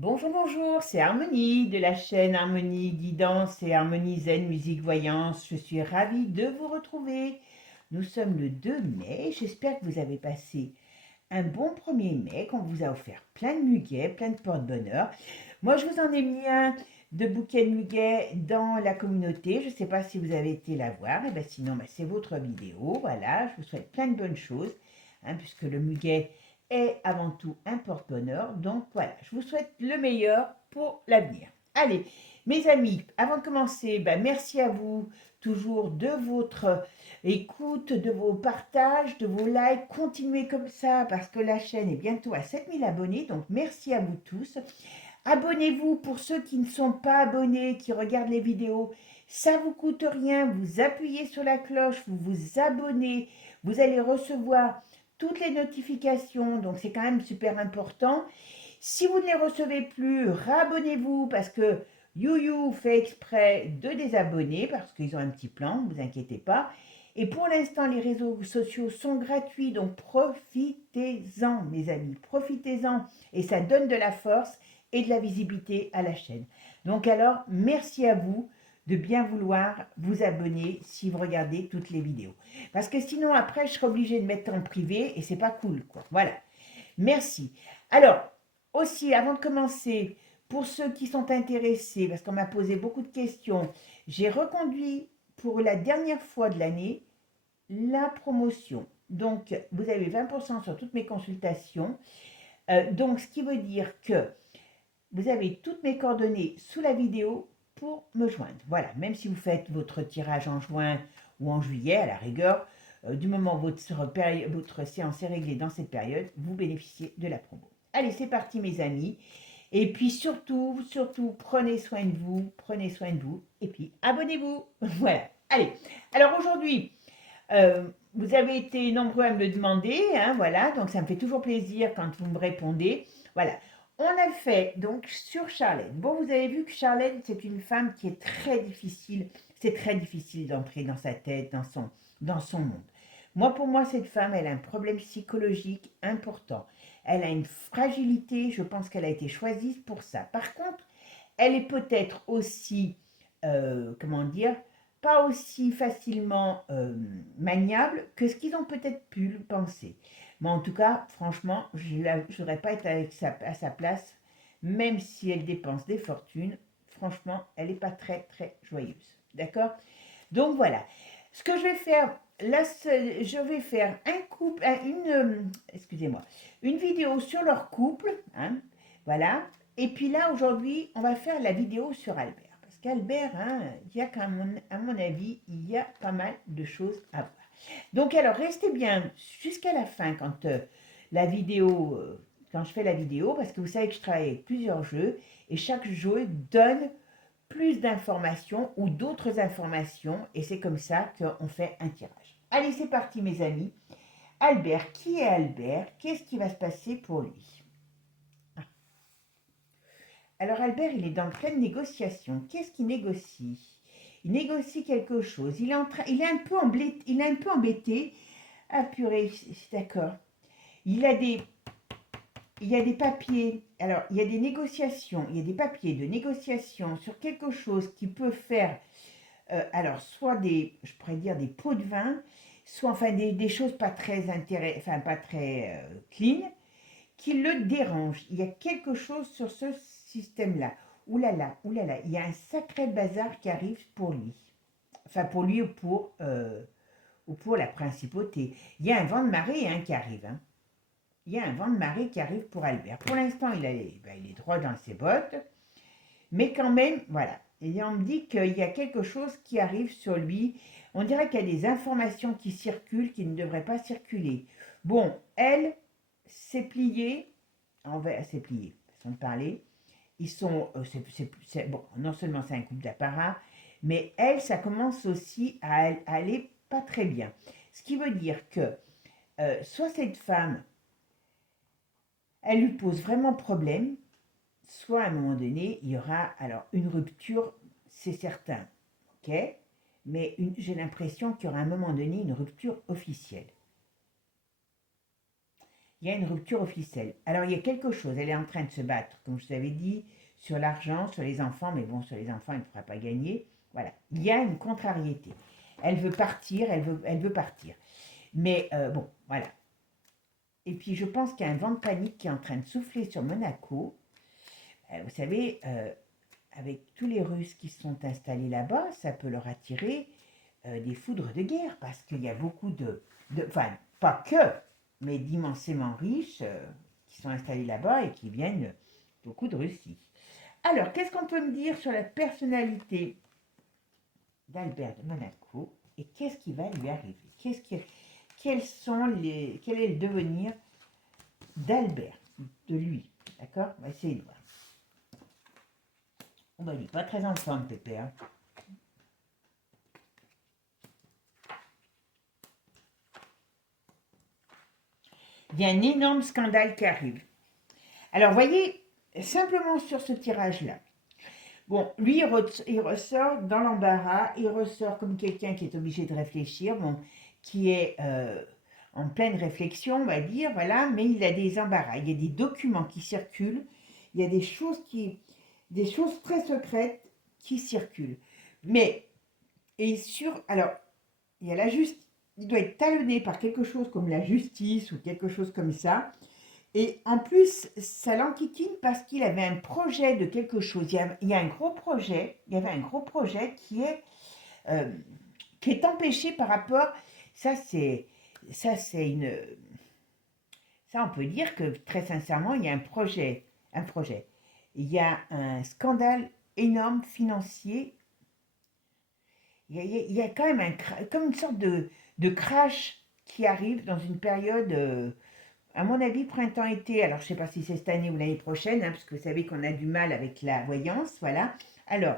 Bonjour, bonjour, c'est Harmonie de la chaîne Harmonie Guidance et Harmonie Zen Musique Voyance. Je suis ravie de vous retrouver. Nous sommes le 2 mai. J'espère que vous avez passé un bon 1er mai, qu'on vous a offert plein de muguets, plein de porte-bonheur. Moi, je vous en ai mis un de bouquet de muguets dans la communauté. Je ne sais pas si vous avez été la voir. Et bien, sinon, c'est votre vidéo. Voilà, je vous souhaite plein de bonnes choses, puisque le muguet est avant tout un porte-bonheur. Donc voilà, je vous souhaite le meilleur pour l'avenir. Allez, mes amis, avant de commencer, merci à vous toujours de votre écoute, de vos partages, de vos likes. Continuez comme ça parce que la chaîne est bientôt à 7000 abonnés. Donc merci à vous tous. Abonnez-vous pour ceux qui ne sont pas abonnés, qui regardent les vidéos. Ça vous coûte rien. Vous appuyez sur la cloche, vous vous abonnez. Vous allez recevoir toutes les notifications. Donc c'est quand même super important. Si vous ne les recevez plus, rabonnez-vous parce que YouYou fait exprès de désabonner parce qu'ils ont un petit plan, ne vous inquiétez pas. Et pour l'instant, les réseaux sociaux sont gratuits, donc profitez-en, mes amis, profitez-en. Et ça donne de la force et de la visibilité à la chaîne. Donc alors, merci à vous de bien vouloir vous abonner si vous regardez toutes les vidéos. Parce que sinon, après, je serai obligée de mettre en privé et c'est pas cool, quoi. Voilà. Merci. Alors, aussi, avant de commencer, pour ceux qui sont intéressés, parce qu'on m'a posé beaucoup de questions, j'ai reconduit pour la dernière fois de l'année la promotion. Donc, vous avez 20% sur toutes mes consultations. Donc, ce qui veut dire que vous avez toutes mes coordonnées sous la vidéo pour me joindre. Voilà, même si vous faites votre tirage en juin ou en juillet, à la rigueur, du moment où votre séance est réglée dans cette période, vous bénéficiez de la promo. Allez, c'est parti mes amis. Et puis surtout, surtout, prenez soin de vous, prenez soin de vous. Et puis, abonnez-vous. Voilà. Allez. Alors aujourd'hui, vous avez été nombreux à me le demander, voilà, donc ça me fait toujours plaisir quand vous me répondez. Voilà, on a fait donc sur Charlène. Bon, vous avez vu que Charlène, c'est une femme qui est très difficile, c'est très difficile d'entrer dans sa tête, dans son monde. Moi, pour moi, cette femme, elle a un problème psychologique important. Elle a une fragilité, je pense qu'elle a été choisie pour ça. Par contre, elle est peut-être aussi, comment dire, pas aussi facilement maniable que ce qu'ils ont peut-être pu le penser. Mais en tout cas, franchement, je ne voudrais pas être à sa place, même si elle dépense des fortunes. Franchement, elle n'est pas très, très joyeuse. D'accord? Donc voilà. Ce que je vais faire, là, je vais faire un couple, excusez-moi, une vidéo sur leur couple. Voilà. Et puis là, aujourd'hui, on va faire la vidéo sur Albert. Parce qu'Albert, il y a à mon avis, il y a pas mal de choses à voir. Donc alors, restez bien jusqu'à la fin quand je fais la vidéo, parce que vous savez que je travaille avec plusieurs jeux, et chaque jeu donne plus d'informations ou d'autres informations, et c'est comme ça qu'on fait un tirage. Allez, c'est parti mes amis. Albert, qui est Albert? Qu'est-ce qui va se passer pour lui? Alors Albert, il est dans pleine négociation. Qu'est-ce qu'il négocie? Il négocie quelque chose. Il est un peu embêté. Ah purée, d'accord. Il a des, il y a des papiers. Alors, il y a des négociations. Il y a des papiers de négociation sur quelque chose qui peut faire, alors, soit je pourrais dire des pots de vin, soit enfin des choses pas très enfin pas très clean, qui le dérangent. Il y a quelque chose sur ce système-là. Ouh là là, il y a un sacré bazar qui arrive pour lui. Enfin, pour lui ou pour la principauté. Il y a un vent de marée qui arrive. Il y a un vent de marée qui arrive pour Albert. Pour l'instant, il est droit dans ses bottes, mais quand même, voilà. Et on me dit qu'il y a quelque chose qui arrive sur lui. On dirait qu'il y a des informations qui circulent qui ne devraient pas circuler. Bon, elle s'est pliée, s'est pliée, façon de parler. Ils sont, bon, non seulement c'est un couple d'apparat, mais elle, ça commence aussi à aller pas très bien. Ce qui veut dire que soit cette femme, elle lui pose vraiment problème, soit à un moment donné, il y aura alors une rupture, c'est certain, ok? Mais j'ai l'impression qu'il y aura à un moment donné une rupture officielle. il y a une rupture officielle. Alors, il y a quelque chose, elle est en train de se battre, comme je vous avais dit, sur l'argent, sur les enfants, mais bon, sur les enfants, elle ne pourra pas gagner. Voilà, il y a une contrariété. Elle veut partir, elle veut partir. Mais bon, voilà. Et puis, je pense qu'il y a un vent de panique qui est en train de souffler sur Monaco. Vous savez, avec tous les Russes qui sont installés là-bas, ça peut leur attirer des foudres de guerre, parce qu'il y a beaucoup enfin, pas que, mais d'immensément riches qui sont installés là-bas et qui viennent beaucoup de Russie. Alors, qu'est-ce qu'on peut me dire sur la personnalité d'Albert de Monaco et qu'est-ce qui va lui arriver? Quel est le devenir d'Albert, de lui? D'accord? On va essayer de voir. Bon, il n'est pas très en forme, Pépé. Hein. Il y a un énorme scandale qui arrive. Alors, voyez, simplement sur ce tirage-là, bon, lui, il ressort dans l'embarras, il ressort comme quelqu'un qui est obligé de réfléchir, bon, qui est en pleine réflexion, on va dire, voilà, mais il a des embarras, il y a des documents qui circulent, il y a des choses très secrètes qui circulent. Mais, alors, il y a il doit être talonné par quelque chose comme la justice ou quelque chose comme ça, et en plus, ça l'enquiquine parce qu'il avait un projet de quelque chose. Il y a un gros projet, il y avait un gros projet euh, qui est empêché par rapport. Ça, ça, c'est une. Ça, on peut dire que très sincèrement, il y a un projet. Un projet. Il y a un scandale énorme financier. Il y a quand même comme une sorte de crash qui arrive dans une période. À mon avis, printemps-été, alors je ne sais pas si c'est cette année ou l'année prochaine, hein, parce que vous savez qu'on a du mal avec la voyance, voilà. Alors,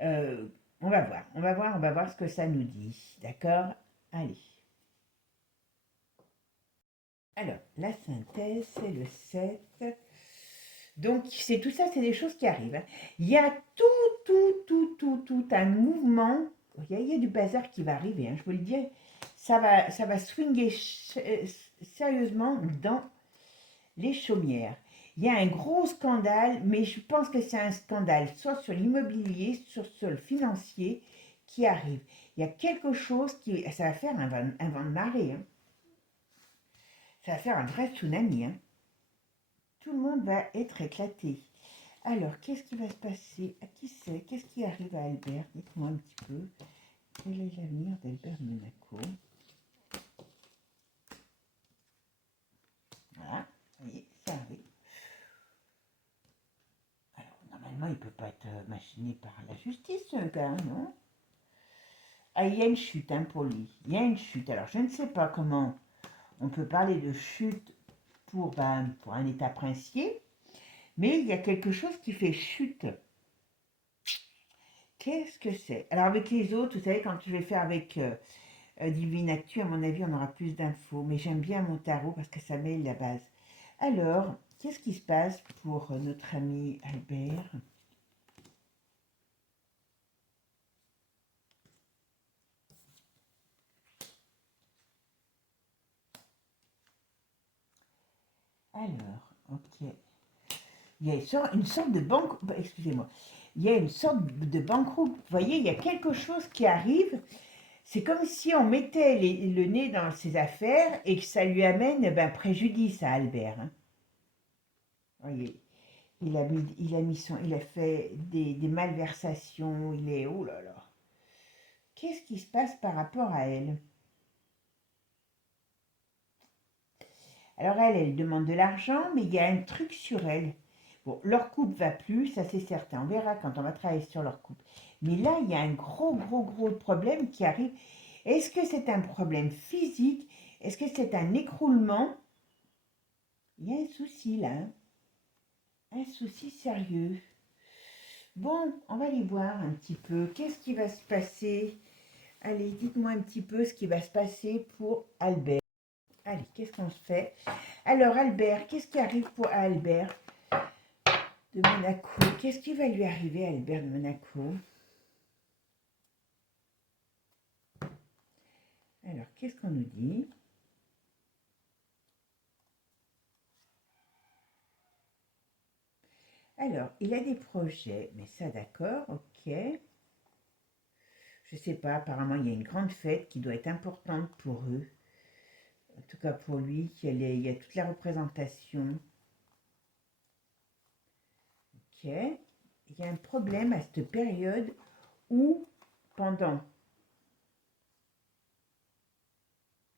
euh, on va voir ce que ça nous dit, d'accord? Allez. Alors, la synthèse, c'est le 7. Donc, c'est tout ça, c'est des choses qui arrivent. Hein. Il y a tout un mouvement. Il y a du bazar qui va arriver, hein, je vous le dis. Ça va swinguer sérieusement dans les chaumières. Il y a un gros scandale, mais je pense que c'est un scandale soit sur l'immobilier, sur le financier qui arrive. Il y a quelque chose qui... Ça va faire un vent de marée. Hein. Ça va faire un vrai tsunami. Hein. Tout le monde va être éclaté. Alors, qu'est-ce qui va se passer? À qui c'est? Qu'est-ce qui arrive à Albert? Dites-moi un petit peu. Quel est l'avenir d'Albert Monaco? Voilà, vous voyez, ça arrive. Alors, normalement, il ne peut pas être machiné par la justice, ce gars, non? Ah, il y a une chute hein, pour lui. Il y a une chute. Alors, je ne sais pas comment on peut parler de chute pour un état princier, mais il y a quelque chose qui fait chute. Qu'est-ce que c'est? Alors, avec les autres, vous savez, quand je vais faire avec Divine Actu, à mon avis, on aura plus d'infos. Mais j'aime bien mon tarot parce que ça met la base. Alors, qu'est-ce qui se passe pour notre ami Albert? Alors, ok. Il y a une sorte de banque, excusez-moi, il y a une sorte de banqueroute. Vous voyez, il y a quelque chose qui arrive. C'est comme si on mettait le nez dans ses affaires et que ça lui amène préjudice à Albert. Hein. Vous voyez, il a fait des malversations. Il est, oh là là. Qu'est-ce qui se passe par rapport à elle? Alors elle demande de l'argent, mais il y a un truc sur elle. Bon, leur couple va plus, ça c'est certain. On verra quand on va travailler sur leur couple. Mais là, il y a un gros problème qui arrive. Est-ce que c'est un problème physique? Est-ce que c'est un écroulement? Il y a un souci là. Hein. Un souci sérieux. Bon, on va aller voir un petit peu. Qu'est-ce qui va se passer? Allez, dites-moi un petit peu ce qui va se passer pour Albert. Allez, qu'est-ce qu'on se fait? Alors, Albert, qu'est-ce qui arrive pour Albert de Monaco? Qu'est-ce qui va lui arriver à Albert de Monaco? Alors, qu'est-ce qu'on nous dit? Alors, il a des projets, mais ça d'accord, ok. Je sais pas, apparemment il y a une grande fête qui doit être importante pour eux. En tout cas pour lui, il y a toute la représentation. Ok. Il y a un problème à cette période où, pendant,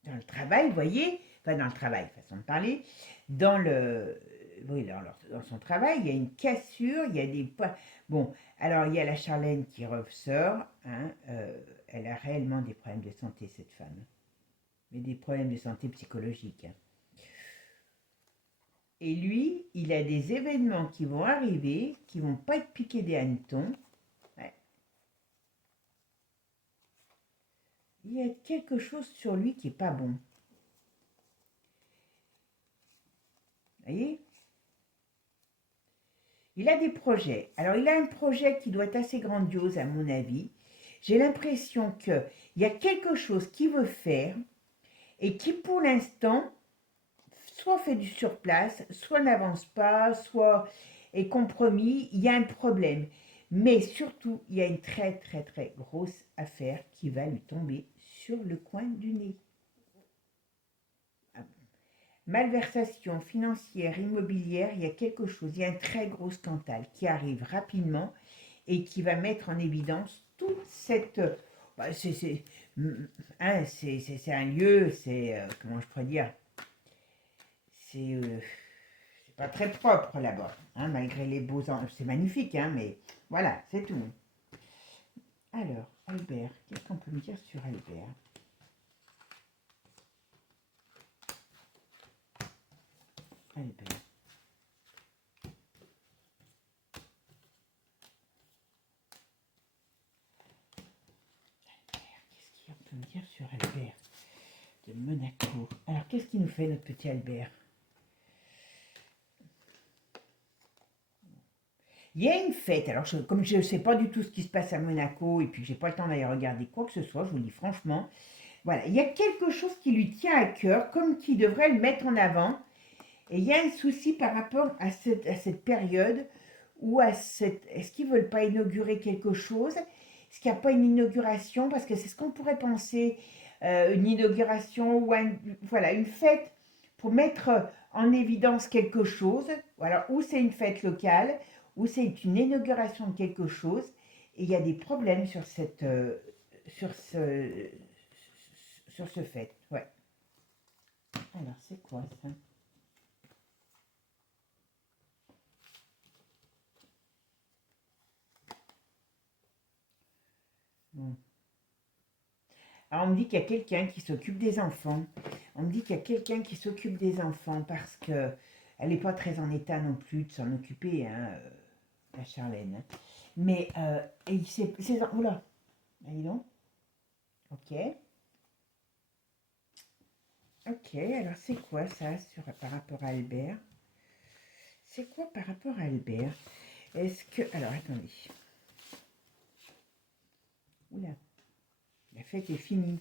dans le travail, vous voyez, enfin dans le travail, façon de parler, dans le, oui, dans son travail, il y a une cassure, il y a des points. Bon, alors il y a la Charlène qui ressort, hein, elle a réellement des problèmes de santé, cette femme, mais des problèmes de santé psychologique, hein. Et lui, il a des événements qui vont arriver, qui vont pas être piqués des hannetons. Ouais. Il y a quelque chose sur lui qui est pas bon. Vous voyez? Il a des projets. Alors, il a un projet qui doit être assez grandiose, à mon avis. J'ai l'impression qu'il y a quelque chose qu'il veut faire et qui, pour l'instant, soit fait du surplace, soit n'avance pas, soit est compromis. Il y a un problème. Mais surtout, il y a une très, très, très grosse affaire qui va lui tomber sur le coin du nez. Malversation financière, immobilière, il y a quelque chose, il y a un très gros scandale qui arrive rapidement et qui va mettre en évidence toute cette... Bah, hein, c'est un lieu, comment je pourrais dire, c'est pas très propre là-bas, hein, malgré les beaux... C'est magnifique, hein, mais voilà, c'est tout. Alors, Albert, qu'est-ce qu'on peut me dire sur Albert? Albert. Qu'est-ce qu'on peut me dire sur Albert de Monaco? Alors, qu'est-ce qui nous fait notre petit Albert? Il y a une fête, alors comme je ne sais pas du tout ce qui se passe à Monaco et puis que j'ai pas le temps d'aller regarder quoi que ce soit, je vous le dis franchement, voilà, il y a quelque chose qui lui tient à cœur, comme qui devrait le mettre en avant, et il y a un souci par rapport à cette période ou à cette... Est-ce qu'ils ne veulent pas inaugurer quelque chose? Est-ce qu'il n'y a pas une inauguration? Parce que c'est ce qu'on pourrait penser, une inauguration ou voilà, une fête pour mettre en évidence quelque chose. Voilà, ou c'est une fête locale, ou c'est une inauguration de quelque chose. Et il y a des problèmes sur sur ce, sur ce fait. Ouais. Alors, c'est quoi ça? Bon. Alors, on me dit qu'il y a quelqu'un qui s'occupe des enfants. On me dit qu'il y a quelqu'un qui s'occupe des enfants parce que elle n'est pas très en état non plus de s'en occuper, hein, la Charlène, hein. Mais et oula, dis donc. Ok, ok. Alors c'est quoi ça par rapport à Albert? C'est quoi par rapport à Albert? Est-ce que alors attendez. Oula, la fête est finie.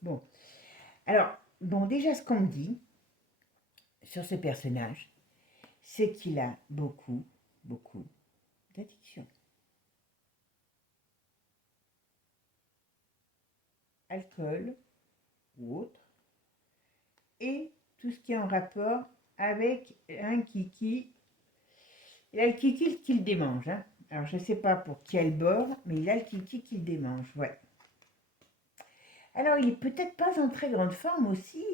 Bon, alors bon déjà ce qu'on me dit sur ce personnage, c'est qu'il a beaucoup, beaucoup d'addiction. Alcool ou autre, et tout ce qui est en rapport avec un kiki. Il a le kiki qui le démange, hein. Alors je ne sais pas pour quel bord, mais il a le kiki qui le démange, ouais. Alors il est peut-être pas en très grande forme aussi.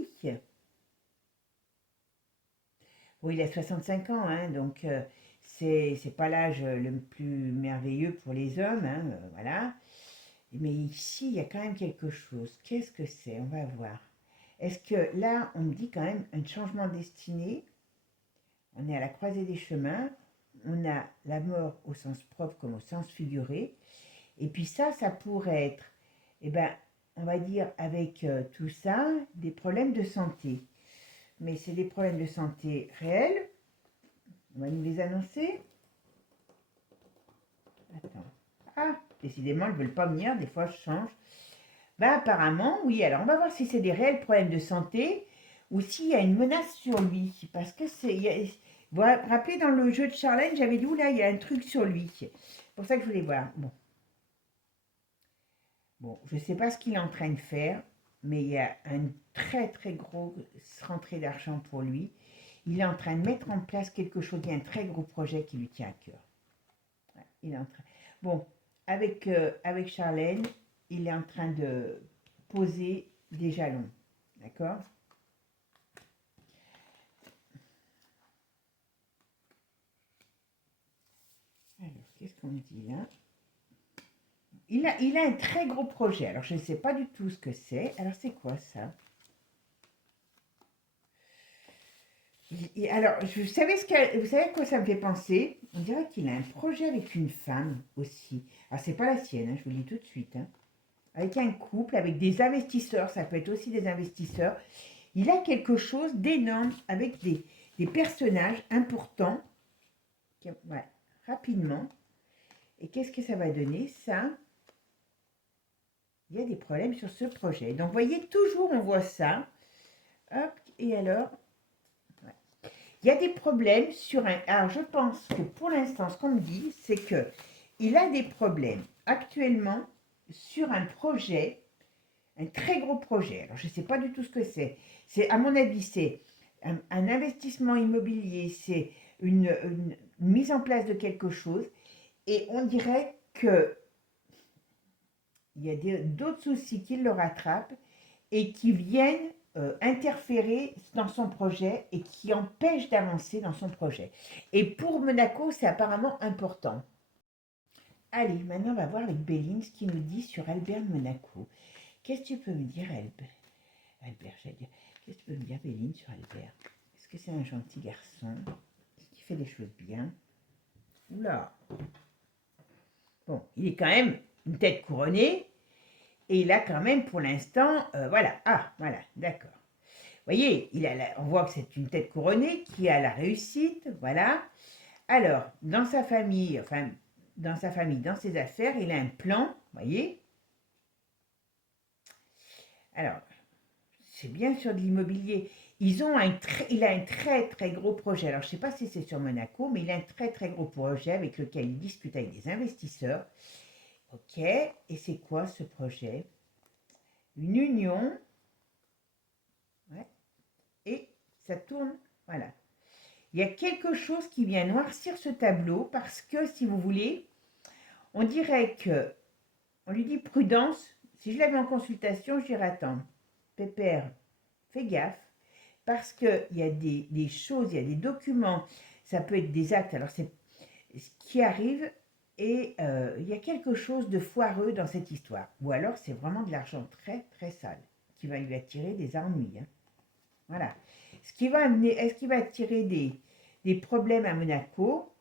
Bon, il a 65 ans, hein, donc c'est pas l'âge le plus merveilleux pour les hommes, hein, voilà. Mais ici, il y a quand même quelque chose. Qu'est-ce que c'est? On va voir. Est-ce que là, on me dit quand même un changement de destinée? On est à la croisée des chemins. On a la mort au sens propre comme au sens figuré. Et puis ça pourrait être, eh ben, on va dire avec tout ça, des problèmes de santé. Mais c'est des problèmes de santé réels. On va nous les annoncer. Attends. Ah, décidément, ils ne veulent pas venir. Des fois, je change. Ben, apparemment, oui. Alors, on va voir si c'est des réels problèmes de santé ou s'il y a une menace sur lui, parce que vous vous rappelez, dans le jeu de Charlène, j'avais dit, oula, il y a un truc sur lui. C'est pour ça que je voulais voir. Bon, je ne sais pas ce qu'il est en train de faire, mais il y a une très très grosse rentrée d'argent pour lui. Il est en train de mettre en place quelque chose, il y a un très gros projet qui lui tient à cœur. Il est en train... Bon, avec Charlène, il est en train de poser des jalons, d'accord? Alors, qu'est-ce qu'on me dit là? Il a un très gros projet. Alors, je ne sais pas du tout ce que c'est. Alors, c'est quoi ça? Alors, vous savez à quoi ça me fait penser? On dirait qu'il a un projet avec une femme aussi. Alors, c'est pas la sienne, hein, je vous le dis tout de suite, hein. Avec un couple, avec des investisseurs, ça peut être aussi des investisseurs. Il a quelque chose d'énorme avec des personnages importants. Ouais, rapidement. Et qu'est-ce que ça va donner? Ça, il y a des problèmes sur ce projet. Donc, vous voyez, toujours on voit ça. Hop, et alors, ouais. Il y a des problèmes sur un... Alors, je pense que pour l'instant, ce qu'on me dit, c'est que il a des problèmes actuellement sur un projet, un très gros projet. Alors, je ne sais pas du tout ce que c'est. C'est, à mon avis, c'est un investissement immobilier, c'est une mise en place de quelque chose. Et on dirait que il y a d'autres soucis qui le rattrapent et qui viennent interférer dans son projet et qui empêchent d'avancer dans son projet. Et pour Monaco, c'est apparemment important. Allez, maintenant on va voir avec Béline ce qu'il nous dit sur Albert de Monaco. Qu'est-ce que tu peux me dire, Albert? J'allais dire. Qu'est-ce que tu peux me dire, Béline, sur Albert? Est-ce que c'est un gentil garçon? Est-ce qu'il fait des choses bien? Oula! Bon, il est quand même une tête couronnée, et il a quand même pour l'instant, voilà, ah, voilà, d'accord. Vous voyez, on voit que c'est une tête couronnée qui a la réussite, voilà. Alors, dans sa famille, dans ses affaires, il a un plan, vous voyez. Alors, c'est bien sur de l'immobilier. Il a un très très gros projet. Alors, je ne sais pas si c'est sur Monaco, mais il a un très très gros projet avec lequel il discute avec des investisseurs. Ok, et c'est quoi ce projet? Une union, ouais, et ça tourne, voilà. Il y a quelque chose qui vient noircir ce tableau parce que, si vous voulez, on dirait que, on lui dit prudence. Si je l'avais en consultation, je dirais attends, Pépère, fais gaffe, parce qu'il y a des choses, il y a des documents, ça peut être des actes, alors c'est ce qui arrive, et il y a quelque chose de foireux dans cette histoire. Ou alors c'est vraiment de l'argent très très sale qui va lui attirer des ennuis, hein. Voilà. Ce qui va amener, est-ce qu'il va attirer des problèmes à Monaco?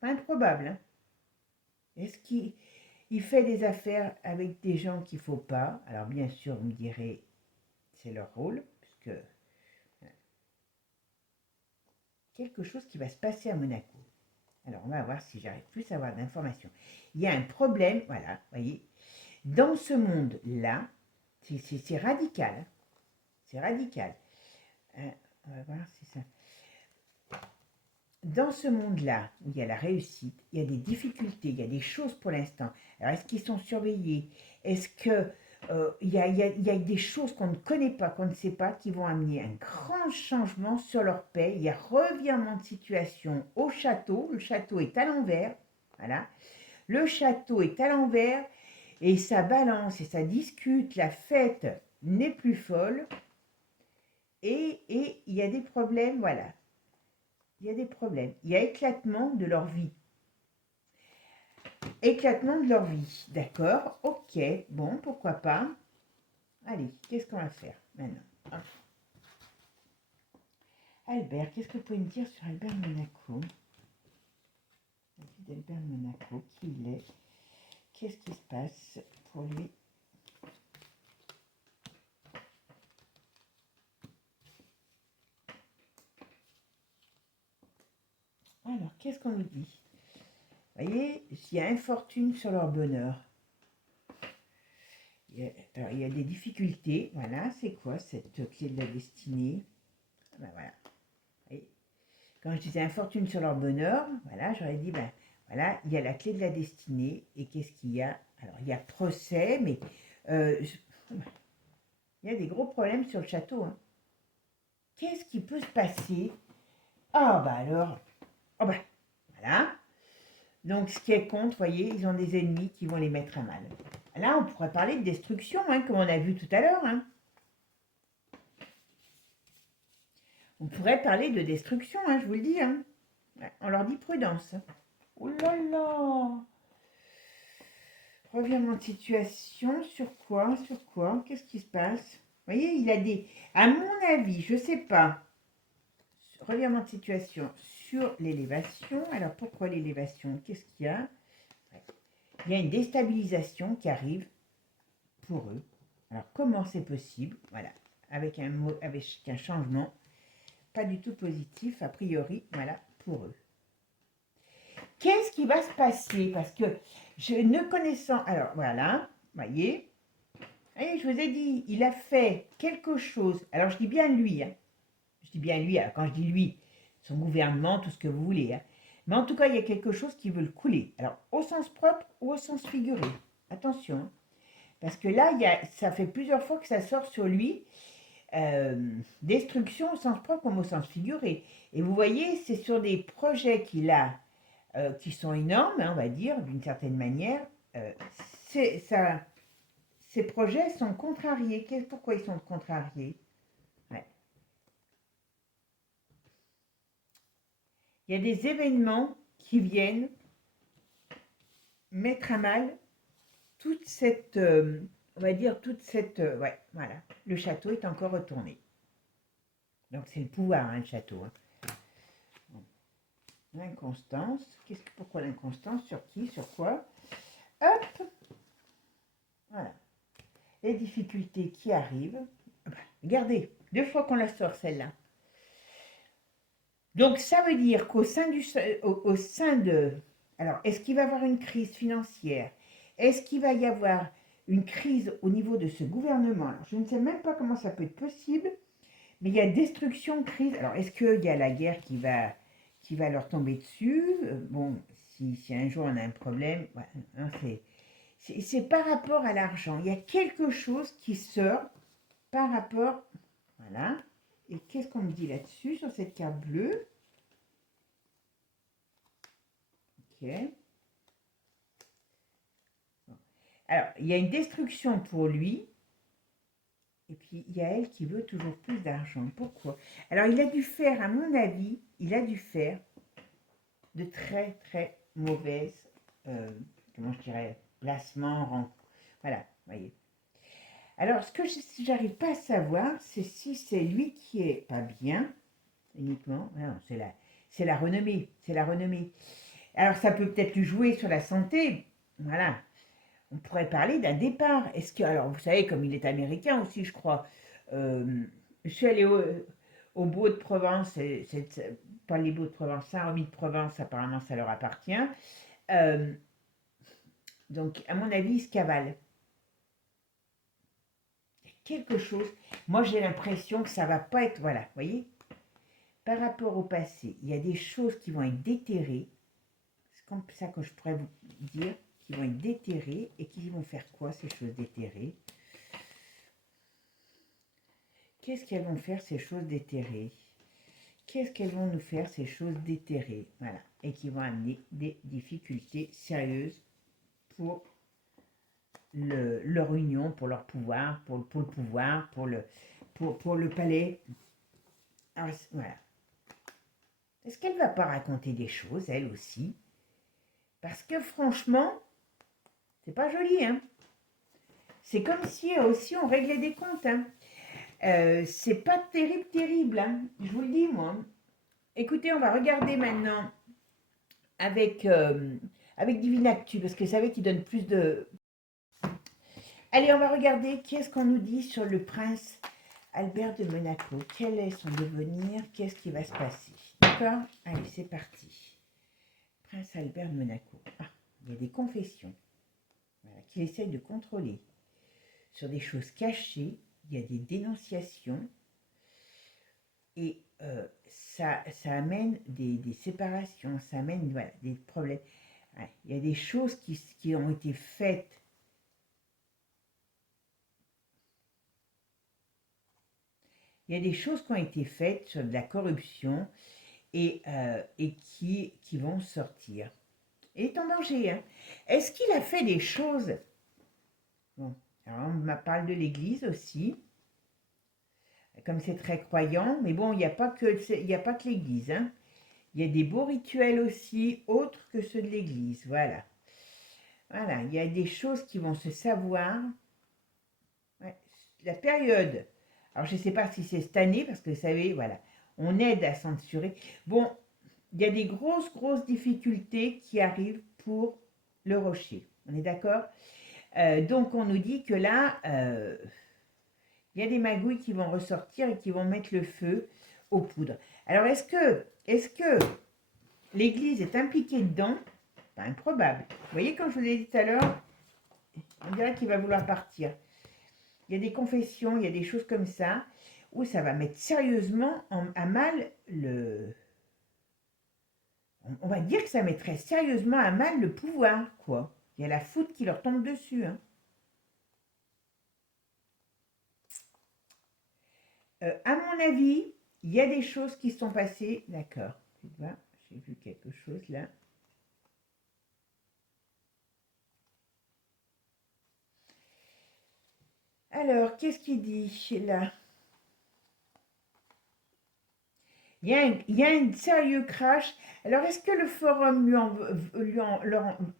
Pas improbable, hein. Est-ce qu'il fait des affaires avec des gens qu'il ne faut pas? Alors bien sûr, vous me direz, c'est leur rôle, puisque quelque chose qui va se passer à Monaco. Alors on va voir si j'arrive plus à avoir d'informations. Il y a un problème, voilà, vous voyez, dans ce monde-là, c'est radical, hein. C'est radical. On va voir si ça... Dans ce monde-là, où il y a la réussite, il y a des difficultés, il y a des choses pour l'instant. Alors, est-ce qu'ils sont surveillés? Est-ce que il y a des choses qu'on ne connaît pas, qu'on ne sait pas, qui vont amener un grand changement sur leur paix? Il y a revirement de situation au château. Le château est à l'envers. Voilà. Le château est à l'envers et ça balance et ça discute. La fête n'est plus folle. Et il y a des problèmes, voilà. Il y a des problèmes. Il y a éclatement de leur vie. Éclatement de leur vie. D'accord, ok, bon, pourquoi pas. Allez, qu'est-ce qu'on va faire maintenant? Albert, qu'est-ce que vous pouvez me dire sur Albert Monaco? La vie d'Albert Monaco, qui il est? Qu'est-ce qui se passe pour lui? Alors, qu'est-ce qu'on nous dit? Vous voyez, il y a infortune sur leur bonheur. Alors, il y a des difficultés. Voilà, c'est quoi cette clé de la destinée? Ben voilà. Et quand je disais infortune sur leur bonheur, voilà, j'aurais dit, ben voilà, il y a la clé de la destinée. Et qu'est-ce qu'il y a? Alors, il y a procès, mais il y a des gros problèmes sur le château. Hein. Qu'est-ce qui peut se passer? Ah, bah alors, oh bah, voilà. Donc, ce qui est contre, vous voyez, ils ont des ennemis qui vont les mettre à mal. Là, on pourrait parler de destruction, hein, comme on a vu tout à l'heure. Hein. On pourrait parler de destruction, hein, je vous le dis. Hein. Ouais, on leur dit prudence. Oh là là! Revirement de situation, sur quoi? Sur quoi? Qu'est-ce qui se passe? Vous voyez, il a des... À mon avis, je ne sais pas. Revirement de situation sur l'élévation. Alors, pourquoi l'élévation? Qu'est-ce qu'il y a? Il y a une déstabilisation qui arrive pour eux. Alors, comment c'est possible? Voilà, avec un changement pas du tout positif, a priori, voilà, pour eux. Qu'est-ce qui va se passer? Parce que je ne connaissant... Alors, voilà, voyez. Et je vous ai dit, il a fait quelque chose. Alors, je dis bien lui. Hein. Je dis bien lui. Alors, quand je dis lui, son gouvernement, tout ce que vous voulez. Hein. Mais en tout cas, il y a quelque chose qui veut le couler. Alors, au sens propre ou au sens figuré. Attention. Hein. Parce que là, ça fait plusieurs fois que ça sort sur lui. Destruction au sens propre comme au sens figuré. Et vous voyez, c'est sur des projets qu'il a qui sont énormes, hein, on va dire, d'une certaine manière. Ces projets sont contrariés. Pourquoi ils sont contrariés? Ouais. Il y a des événements qui viennent mettre à mal toute cette, on va dire, toute cette, ouais, voilà. Le château est encore retourné. Donc c'est le pouvoir, hein, le château. Hein. L'inconstance. Pourquoi l'inconstance? Sur qui? Sur quoi? Hop. Voilà. Les difficultés qui arrivent. Regardez, 2 fois qu'on la sort celle-là. Donc ça veut dire qu'au sein au sein de... Alors, est-ce qu'il va y avoir une crise financière? Est-ce qu'il va y avoir une crise au niveau de ce gouvernement? Alors, je ne sais même pas comment ça peut être possible, mais il y a destruction, crise. Alors, est-ce qu'il y a la guerre qui va leur tomber dessus? Bon, si un jour on a un problème, ouais, hein, c'est par rapport à l'argent. Il y a quelque chose qui sort par rapport... Voilà. Et qu'est-ce qu'on me dit là-dessus, sur cette carte bleue? Ok. Alors, il y a une destruction pour lui. Et puis, il y a elle qui veut toujours plus d'argent. Pourquoi? Alors, il a dû faire, à mon avis, il a dû faire de très, très mauvaises, comment je dirais, placements, voilà, voyez. Alors, ce que j'arrive pas à savoir, c'est si c'est lui qui est pas bien, uniquement. Non, c'est la renommée, c'est la renommée. Alors, ça peut peut-être lui jouer sur la santé, voilà. On pourrait parler d'un départ. Est-ce que, alors, vous savez, comme il est américain aussi, je crois, je suis allée au Beau de Provence, pas les Beaux de Provence, Saint-Remy de Provence, apparemment, ça leur appartient. Donc, à mon avis, ils se cavalent. Quelque chose. Moi, j'ai l'impression que ça va pas être. Voilà, vous voyez? Par rapport au passé, il y a des choses qui vont être déterrées. C'est comme ça que je pourrais vous dire. Qui vont être déterrées. Et qui vont faire quoi, ces choses déterrées? Qu'est-ce qu'elles vont faire, ces choses déterrées? Qu'est-ce qu'elles vont nous faire, ces choses déterrées? Voilà. Et qui vont amener des difficultés sérieuses pour leur union, pour leur pouvoir, pour le pouvoir, pour le palais. Alors, voilà. Est-ce qu'elle ne va pas raconter des choses, elle aussi? Parce que franchement, c'est pas joli, hein? C'est comme si aussi on réglait des comptes, hein? C'est pas terrible, terrible, hein? Je vous le dis, moi. Écoutez, on va regarder maintenant avec Divinactu, parce que vous savez qu'il donne plus de... Allez, on va regarder qui est-ce qu'on nous dit sur le prince Albert de Monaco. Quel est son devenir? Qu'est-ce qui va se passer? D'accord? Allez, c'est parti. Prince Albert de Monaco. Ah, il y a des confessions, voilà, qu'il essaye de contrôler. Sur des choses cachées, il y a des dénonciations. Et ça amène des séparations, ça amène voilà, des problèmes. Ouais, il y a des choses qui ont été faites. Il y a des choses qui ont été faites sur de la corruption et qui vont sortir. Et est en danger. Hein. Est-ce qu'il a fait des choses? Bon, alors on me parle de l'Église aussi, comme c'est très croyant, mais bon, il n'y a pas que l'Église. Hein. Il y a des beaux rituels aussi, autres que ceux de l'Église. Voilà. Voilà, il y a des choses qui vont se savoir. Ouais, la période. Alors, je ne sais pas si c'est cette année, parce que vous savez, voilà, on aide à censurer. Bon, il y a des grosses difficultés qui arrivent pour le rocher. On est d'accord? Donc, on nous dit que là, il y a des magouilles qui vont ressortir et qui vont mettre le feu aux poudres. Alors, est-ce que l'Église est impliquée dedans? Pas improbable. Vous voyez, comme je vous ai dit tout à l'heure, on dirait qu'il va vouloir partir. Il y a des confessions, il y a des choses comme ça, où ça va mettre sérieusement à mal le... On va dire que ça mettrait sérieusement à mal le pouvoir, quoi. Il y a la foudre qui leur tombe dessus. Hein. À mon avis, il y a des choses qui sont passées. D'accord, tu vois, j'ai vu quelque chose là. Alors, qu'est-ce qu'il dit là? Il y a un sérieux crash. Alors, est-ce que le forum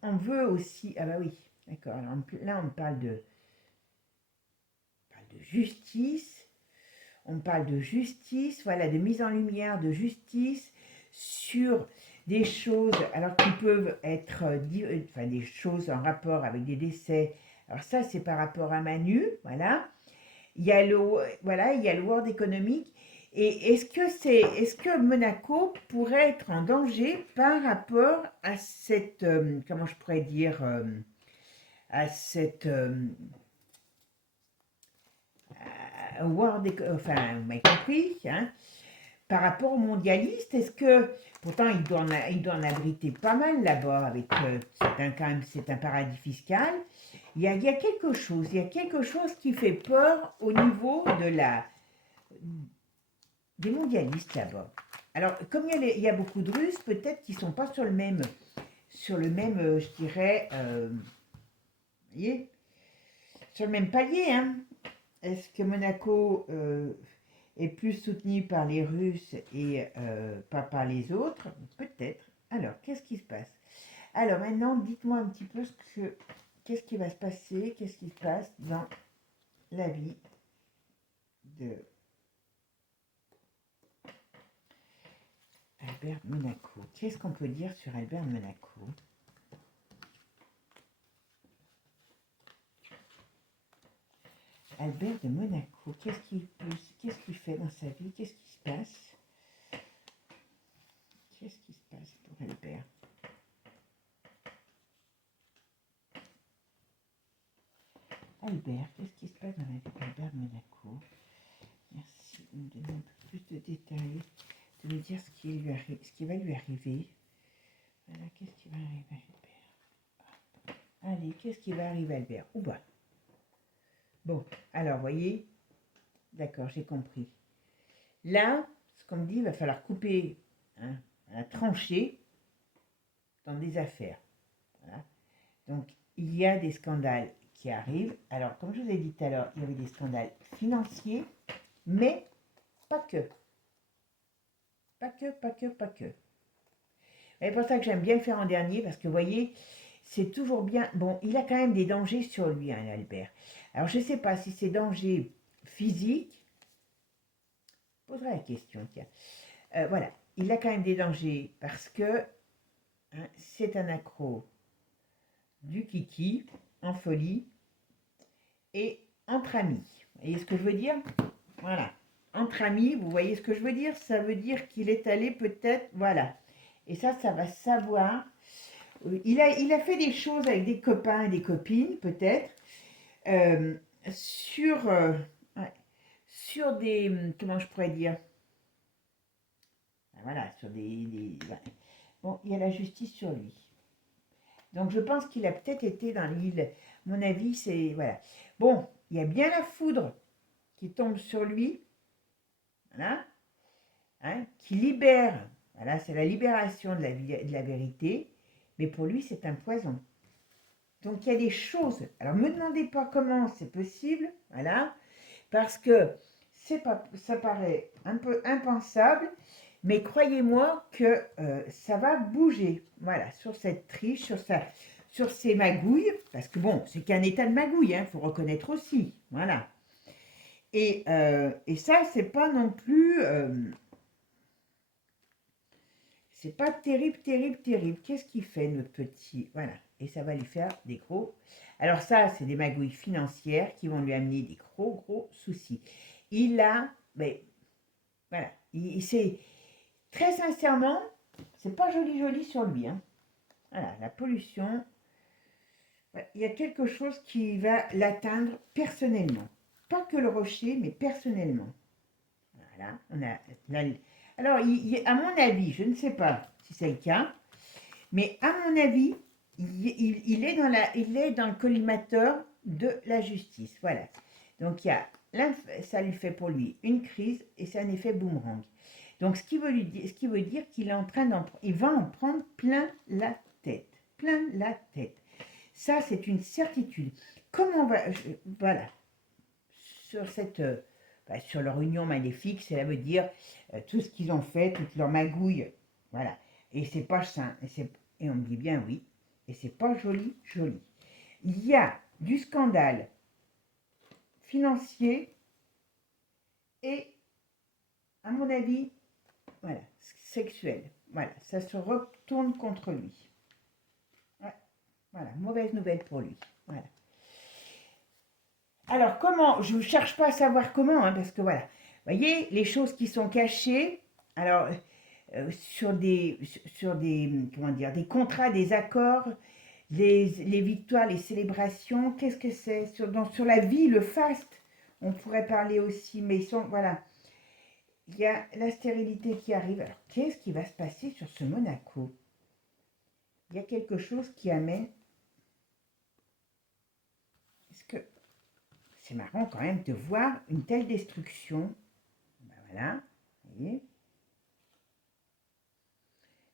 en veut aussi? Ah bah oui, d'accord. Alors là, on parle de justice. On parle de justice, voilà, de mise en lumière de justice sur des choses, alors qui peuvent être, enfin, des choses en rapport avec des décès. Alors ça, c'est par rapport à Manu, voilà. Il y a voilà, il y a le World Economic. Et est-ce que Monaco pourrait être en danger par rapport à cette, comment je pourrais dire, à cette enfin, vous m'avez compris, hein, par rapport aux mondialistes, est-ce que, pourtant il doit en abriter pas mal là-bas, avec, quand même, c'est un paradis fiscal, il y a quelque chose qui fait peur au niveau des mondialistes là-bas. Alors, comme il y a beaucoup de Russes, peut-être qu'ils ne sont pas sur le même, je dirais, vous voyez, sur le même palier, hein. Est-ce que Monaco est plus soutenu par les Russes et pas par les autres? Peut-être. Alors, qu'est-ce qui se passe? Alors maintenant, dites-moi un petit peu qu'est-ce qui va se passer, qu'est-ce qui se passe dans la vie de Albert Monaco. Qu'est-ce qu'on peut dire sur Albert Monaco? Albert de Monaco, qu'est-ce qu'il fait dans sa vie? Qu'est-ce qui se passe? Qu'est-ce qui se passe pour Albert? Albert, qu'est-ce qui se passe dans la vie d'Albert de Monaco? Merci de me donner un peu plus de détails, de me dire ce qui va lui arriver. Voilà, qu'est-ce qui va arriver à Albert? Allez, qu'est-ce qui va arriver à Albert? Ou bah. Bon, alors, voyez, d'accord, j'ai compris. Là, ce qu'on me dit, il va falloir couper, hein, trancher dans des affaires. Voilà. Donc, il y a des scandales qui arrivent. Alors, comme je vous ai dit tout à l'heure, il y avait des scandales financiers, mais pas que. Pas que. C'est pour ça que j'aime bien le faire en dernier, parce que vous voyez, c'est toujours bien. Bon, il a quand même des dangers sur lui, hein, Albert. Alors, je ne sais pas si c'est dangers physiques. Je poserai la question, tiens. Voilà, il a quand même des dangers parce que hein, c'est un accro du kiki, en folie, et entre amis. Vous voyez ce que je veux dire? Voilà. Entre amis, vous voyez ce que je veux dire? Ça veut dire qu'il est allé peut-être, voilà. Et ça va savoir. Il a fait des choses avec des copains et des copines, peut-être, euh, sur, ouais, sur des, comment je pourrais dire? Voilà, sur voilà. Bon, il y a la justice sur lui. Donc je pense qu'il a peut-être été dans l'île. Mon avis, c'est... Voilà. Bon, il y a bien la foudre qui tombe sur lui. Voilà. Hein, qui libère. Voilà, c'est la libération de la vérité. Mais pour lui, c'est un poison. Donc il y a des choses. Alors ne me demandez pas comment c'est possible. Voilà. Parce que ça paraît un peu impensable. Mais croyez-moi que ça va bouger, voilà, sur cette triche, sur ces magouilles, parce que bon, c'est qu'un état de magouille, il faut reconnaître aussi, voilà. Et ça, c'est pas non plus, c'est pas terrible, terrible, terrible. Qu'est-ce qu'il fait, notre petit? Voilà, et ça va lui faire des gros... Alors ça, c'est des magouilles financières qui vont lui amener des gros, gros soucis. Il a, mais voilà, il s'est... Très sincèrement, c'est pas joli joli sur lui. Hein. Voilà, la pollution, il y a quelque chose qui va l'atteindre personnellement. Pas que le rocher, mais personnellement. Voilà, on a alors, à mon avis, je ne sais pas si c'est le cas, mais à mon avis, il est il est dans le collimateur de la justice. Voilà. Donc, ça lui fait pour lui une crise et c'est un effet boomerang. Donc, ce qui veut dire qu'il est en train il va en prendre plein la tête. Plein la tête. Ça, c'est une certitude. Comment voilà, sur sur leur union maléfique, cela veut dire tout ce qu'ils ont fait, toute leur magouille, voilà. Et c'est pas sain, et on me dit bien oui, et c'est pas joli, joli. Il y a du scandale financier et, à mon avis, voilà, sexuel. Voilà, ça se retourne contre lui. Ouais, voilà, mauvaise nouvelle pour lui. Voilà. Alors, comment? Je ne cherche pas à savoir comment, hein, parce que voilà. Vous voyez, les choses qui sont cachées, alors, sur comment dire, des contrats, des accords, les victoires, les célébrations, qu'est-ce que c'est sur la vie, le faste, on pourrait parler aussi, mais voilà. Il y a la stérilité qui arrive. Alors, qu'est-ce qui va se passer sur ce Monaco? Il y a quelque chose qui amène... Est-ce que... C'est marrant quand même de voir une telle destruction. Ben voilà, vous voyez.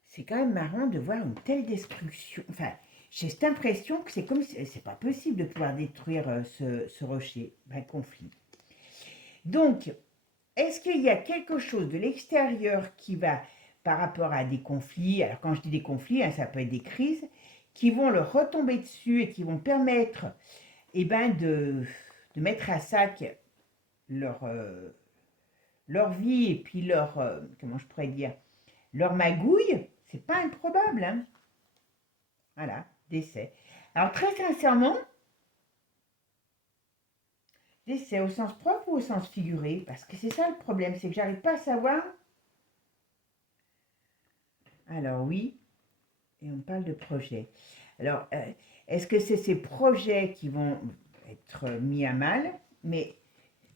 C'est quand même marrant de voir une telle destruction. Enfin, j'ai cette impression que c'est comme si c'est pas possible de pouvoir détruire ce rocher. Un conflit. Donc, est-ce qu'il y a quelque chose de l'extérieur qui va, par rapport à des conflits, alors quand je dis des conflits, hein, ça peut être des crises, qui vont leur retomber dessus et qui vont permettre de mettre à sac leur vie et puis comment je pourrais dire, leur magouille, c'est pas improbable. Hein. Voilà, décès. Alors très sincèrement, décès au sens propre ou au sens figuré? Parce que c'est ça le problème, c'est que j'arrive pas à savoir. Alors oui, et on parle de projets. Alors, est-ce que c'est ces projets qui vont être mis à mal, mais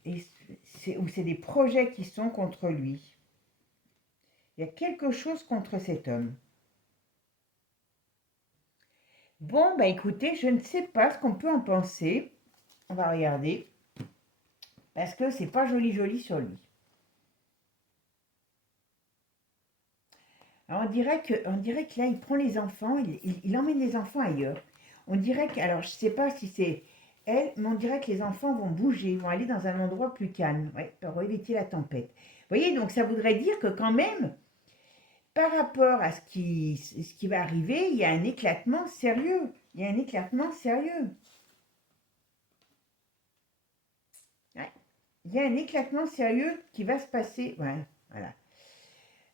ou c'est des projets qui sont contre lui? Il y a quelque chose contre cet homme. Bon, bah écoutez, je ne sais pas ce qu'on peut en penser. On va regarder. Parce que c'est pas joli joli sur lui. Alors on dirait que là, il prend les enfants, il emmène les enfants ailleurs. On dirait que, alors je ne sais pas si c'est elle, mais on dirait que les enfants vont bouger, vont aller dans un endroit plus calme, ouais, pour éviter la tempête. Vous voyez, donc ça voudrait dire que quand même, par rapport à ce qui va arriver, il y a un éclatement sérieux. Il y a un éclatement sérieux. Ouais. Il y a un éclatement sérieux qui va se passer. Ouais, voilà.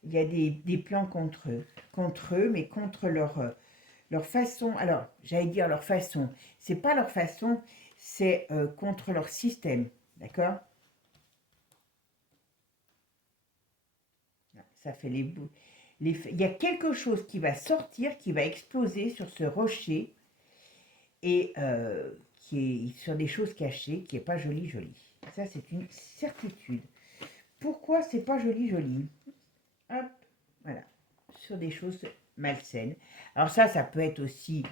Il y a des plans contre eux, mais contre leur façon. Alors, j'allais dire leur façon. C'est pas leur façon, c'est contre leur système. D'accord? Ça fait les bouts. Il y a quelque chose qui va sortir, qui va exploser sur ce rocher et qui est sur des choses cachées, qui n'est pas joli joli. Ça, c'est une certitude. Pourquoi c'est pas joli joli? Hop. sur des choses malsaines. Alors ça peut être aussi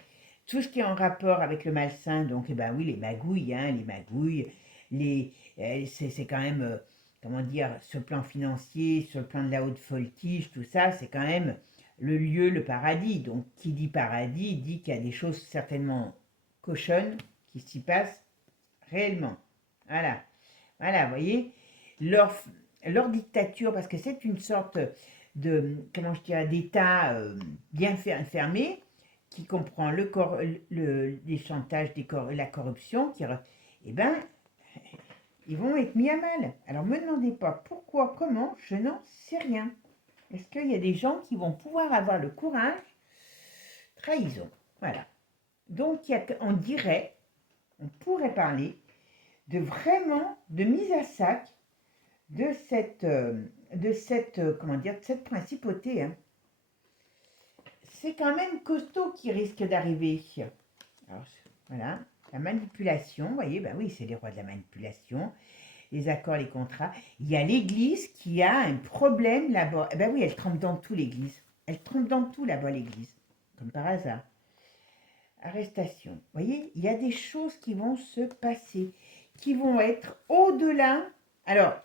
tout ce qui est en rapport avec le malsain, donc eh ben oui, les magouilles, hein, les magouilles, c'est quand même, comment dire, sur le plan financier, sur le plan de la haute voltige, tout ça, c'est quand même le lieu, le paradis. Donc qui dit paradis, dit qu'il y a des choses certainement cochonnes qui s'y passent réellement. Voilà, voilà, vous voyez, leur, leur dictature, parce que c'est une sorte de, comment je dirais, d'État bien fermé, qui comprend les chantages, la corruption, eh ben, ils vont être mis à mal. Alors, me demandez pas pourquoi, comment, je n'en sais rien. Est-ce qu'il y a des gens qui vont pouvoir avoir le courage? Trahison, voilà. Donc, on dirait, on pourrait parler de vraiment de mise à sac comment dire, de cette principauté. Hein. C'est quand même costaud qui risque d'arriver. Alors, voilà, la manipulation, vous voyez, ben oui, c'est les rois de la manipulation, les accords, les contrats. Il y a l'Église qui a un problème là-bas. Eh ben oui, elle trempe dans tout, l'Église. Elle trempe dans tout là-bas, l'Église, comme par hasard. Arrestation. Vous voyez, il y a des choses qui vont se passer, qui vont être au-delà. Alors,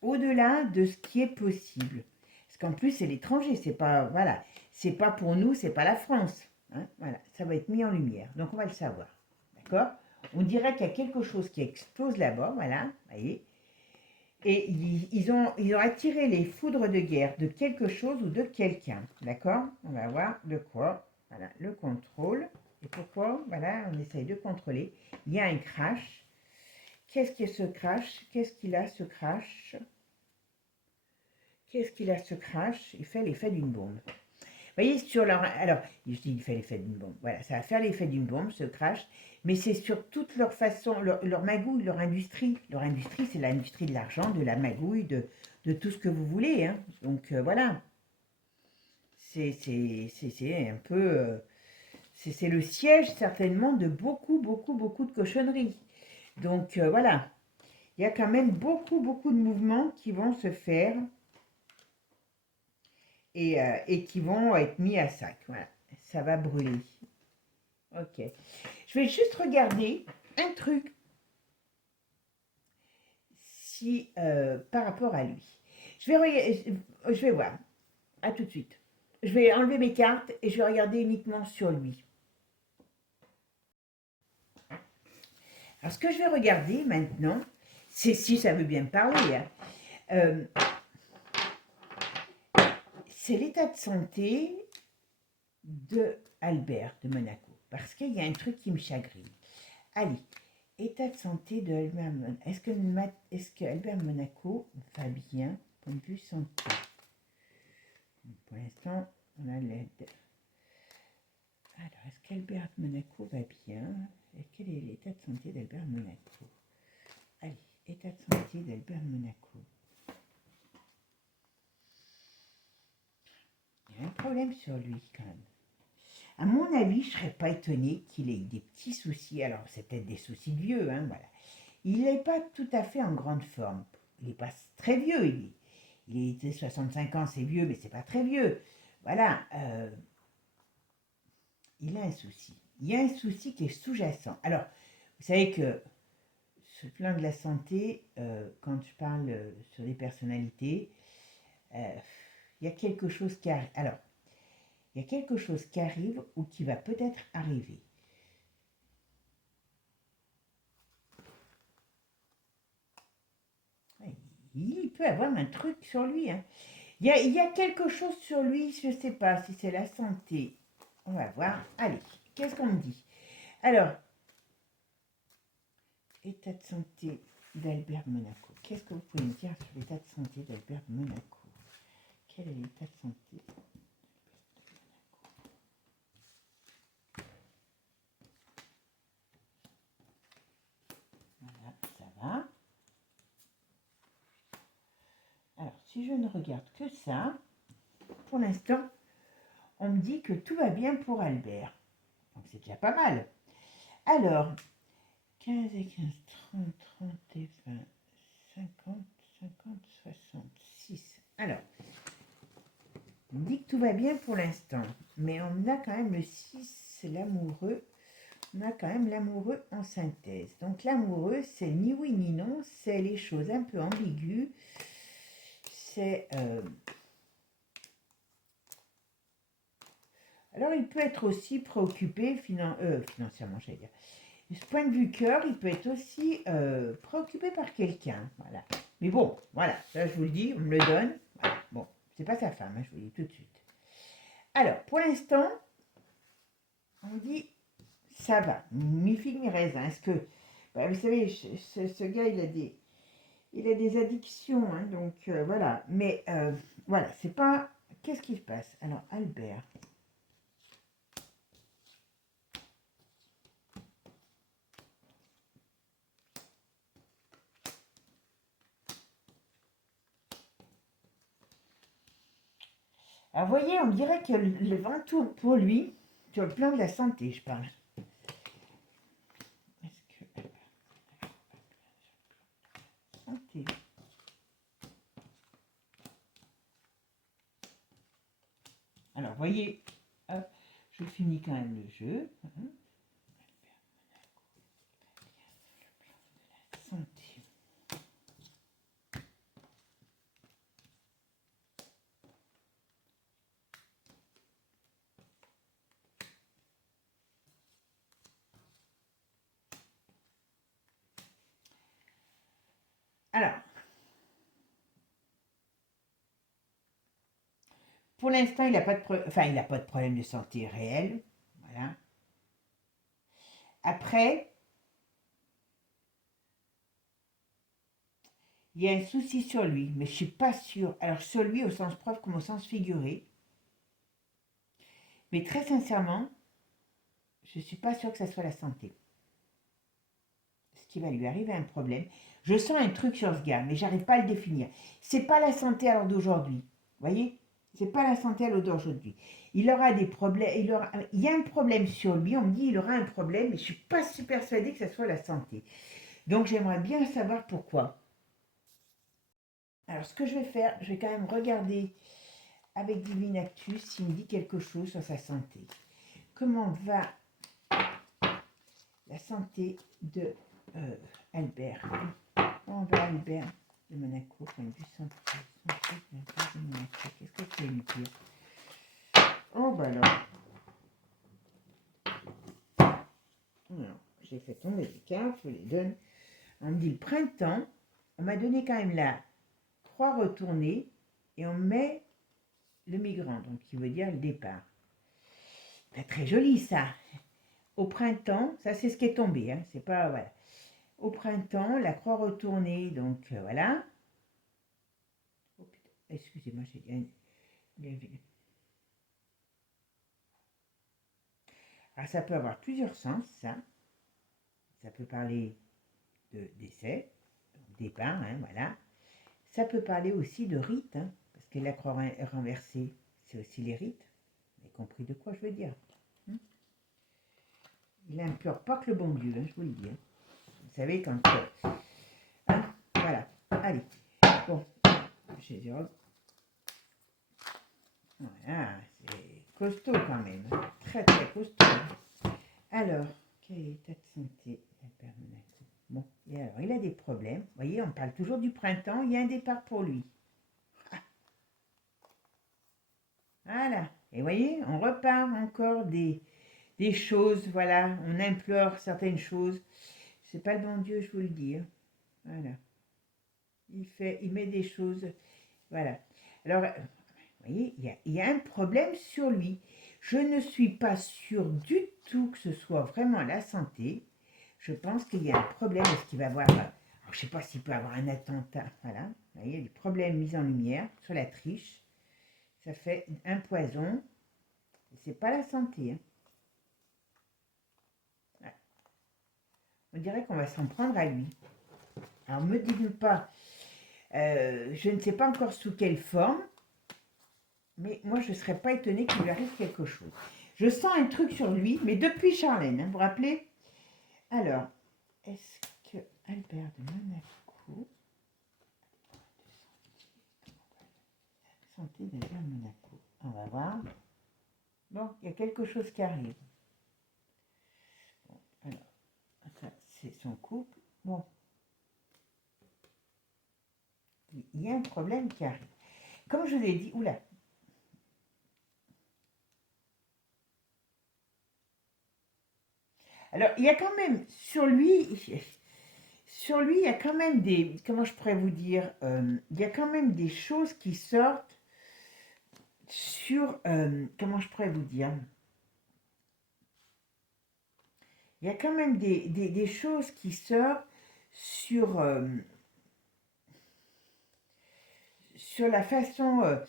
au-delà de ce qui est possible. Parce qu'en plus, c'est l'étranger, c'est pas, voilà, c'est pas pour nous, c'est pas la France. Hein, voilà, ça va être mis en lumière. Donc, on va le savoir. D'accord? On dirait qu'il y a quelque chose qui explose là-bas, voilà, voyez. Et ils ont attiré les foudres de guerre de quelque chose ou de quelqu'un. D'accord? On va voir de quoi. Voilà, le contrôle. Et pourquoi? Voilà, on essaye de contrôler. Il y a un crash. Qu'est-ce que ce crash? Qu'est-ce qu'il a, ce crash? Qu'est-ce qu'il a, ce crash? Il fait l'effet d'une bombe. Vous voyez, sur leur... Alors, je dis il fait l'effet d'une bombe. Voilà, ça va faire l'effet d'une bombe, ce crash. Mais c'est sur toute leur façon, leur magouille, leur industrie. Leur industrie, c'est l'industrie de l'argent, de la magouille, de tout ce que vous voulez. Hein. Donc, voilà. C'est un peu... c'est le siège, certainement, de beaucoup de cochonneries. Donc, voilà. Il y a quand même beaucoup de mouvements qui vont se faire et qui vont être mis à sac. Voilà, ça va brûler. Ok. Je vais juste regarder un truc si par rapport à lui. Je vais voir. À tout de suite. Je vais enlever mes cartes et je vais regarder uniquement sur lui. Alors, ce que je vais regarder maintenant, c'est si ça veut bien me parler. Hein, c'est l'état de santé de Albert de Monaco. Parce qu'il y a un truc qui me chagrine. Allez, état de santé de Albert Monaco. Est-ce que Albert Monaco va bien, point de vue santé? Pour l'instant, on a l'aide. Alors, est-ce qu'Albert Monaco va bien? Et quel est l'état de santé d'Albert Monaco? Allez, état de santé d'Albert Monaco. Il y a un problème sur lui quand même. À mon avis, je ne serais pas étonnée qu'il ait des petits soucis. Alors, c'est peut-être des soucis de vieux, hein, voilà. Il n'est pas tout à fait en grande forme. Il n'est pas très vieux. Il était 65 ans, c'est vieux, mais c'est pas très vieux. Voilà. Il a un souci. Il y a un souci qui est sous-jacent. Alors, vous savez que ce plan de la santé, quand je parle sur les personnalités, il y a quelque chose qui arrive. Alors, il y a quelque chose qui arrive ou qui va peut-être arriver. Il peut avoir un truc sur lui. Hein. Il y a quelque chose sur lui, je ne sais pas si c'est la santé. On va voir. Allez, qu'est-ce qu'on me dit? Alors, état de santé d'Albert Monaco. Qu'est-ce que vous pouvez me dire sur l'état de santé d'Albert Monaco? Quel est l'état de santé d'Albert Monaco? Voilà, ça va. Alors, si je ne regarde que ça, pour l'instant, on me dit que tout va bien pour Albert. Donc, c'est déjà pas mal. Alors, 15 et 15, 30, 30 et 20, 50, 50, 66. Alors, On dit que tout va bien pour l'instant, mais on a quand même le 6, l'amoureux. On a quand même l'amoureux en synthèse. Donc l'amoureux, c'est ni oui ni non, c'est les choses un peu ambiguës. C'est... Alors il peut être aussi préoccupé financièrement, j'allais dire. De ce point de vue cœur, il peut être aussi préoccupé par quelqu'un. Voilà. Mais bon, voilà, là je vous le dis, on me le donne. Voilà. Bon, c'est pas sa femme, hein, je vous le dis tout de suite. Alors, pour l'instant, on dit ça va, mi figue mi raisin. Est-ce que, bah, vous savez, ce gars, il a des addictions, hein, donc voilà. Mais voilà, c'est pas. Qu'est-ce qui se passe? Alors, Albert. Alors, vous voyez, on dirait que le vent tourne pour lui, sur le plan de la santé, je parle. Est-ce que. Santé. Alors, vous voyez, hop, je finis quand même le jeu. Santé. Alors, pour l'instant, il n'a pas, pas de problème de santé réel. Voilà. Après, il y a un souci sur lui, mais je ne suis pas sûre. Alors, sur lui au sens propre comme au sens figuré. Mais très sincèrement, je ne suis pas sûre que ça soit la santé. Ce qui va lui arriver un problème. Je sens un truc sur ce gars, mais j'arrive pas à le définir. C'est pas la santé à l'heure d'aujourd'hui. Vous voyez? C'est pas la santé à l'heure d'aujourd'hui. Il aura des problèmes. Il y a un problème sur lui. On me dit il aura un problème, mais je suis pas si persuadée que ce soit la santé. Donc j'aimerais bien savoir pourquoi. Alors ce que je vais faire, je vais quand même regarder avec Divine Actus s'il me dit quelque chose sur sa santé. Comment va la santé de Albert? Comment va Albert de Monaco? Point de vue santé de Monaco. Qu'est-ce que c'est lui dire? Oh bah alors. Alors, j'ai fait tomber les cartes, je vous les donne. On me dit le printemps. On m'a donné quand même la croix retournée et on met le migrant, donc qui veut dire le départ. C'est très joli ça. Au printemps, ça c'est ce qui est tombé, hein, c'est pas, voilà. Au printemps, la croix retournée, donc voilà. Oh putain, excusez-moi, j'ai dit. Alors ça peut avoir plusieurs sens, ça. Ça peut parler de décès, départ, hein, voilà. Ça peut parler aussi de rites, hein, parce que la croix renversée, c'est aussi les rites. Vous avez compris de quoi je veux dire? Il implore pas que le bon Dieu, hein, je vous le dis. Hein. Vous savez, quand... hein, voilà, allez. Bon, j'ai dit... Voilà, c'est costaud quand même. Très, très costaud. Alors, quel est l'état de santé d'Albert Monaco? Bon, et alors, il a des problèmes. Vous voyez, on parle toujours du printemps. Il y a un départ pour lui. Ah. Voilà. Et vous voyez, on repart encore des choses, voilà. On implore certaines choses. C'est pas le bon Dieu, je vous le dis. Hein. Voilà. Il met des choses. Voilà. Alors, vous voyez, il y a un problème sur lui. Je ne suis pas sûre du tout que ce soit vraiment la santé. Je pense qu'il y a un problème. Est-ce qu'il va avoir... alors, je ne sais pas s'il peut avoir un attentat. Voilà. Vous voyez, des problèmes mis en lumière sur la triche. Ça fait un poison. C'est pas la santé. Hein. Ouais. On dirait qu'on va s'en prendre à lui. Alors, me dites pas... je ne sais pas encore sous quelle forme. Mais moi, je ne serais pas étonnée qu'il lui arrive quelque chose. Je sens un truc sur lui, mais depuis Charlène, hein, vous vous rappelez? Alors, est-ce que Albert de Monaco... Santé d'Albert de Monaco. Oh, va voir. Bon, il y a quelque chose qui arrive. Bon, alors, ça, c'est son couple. Bon, il y a un problème qui arrive. Comme je vous l'ai dit, oula. Alors, il y a quand même, sur lui, il y a quand même des, comment je pourrais vous dire, il y a quand même des choses qui sortent sur, comment je pourrais vous dire, il y a quand même des choses qui sortent sur, sur la façon,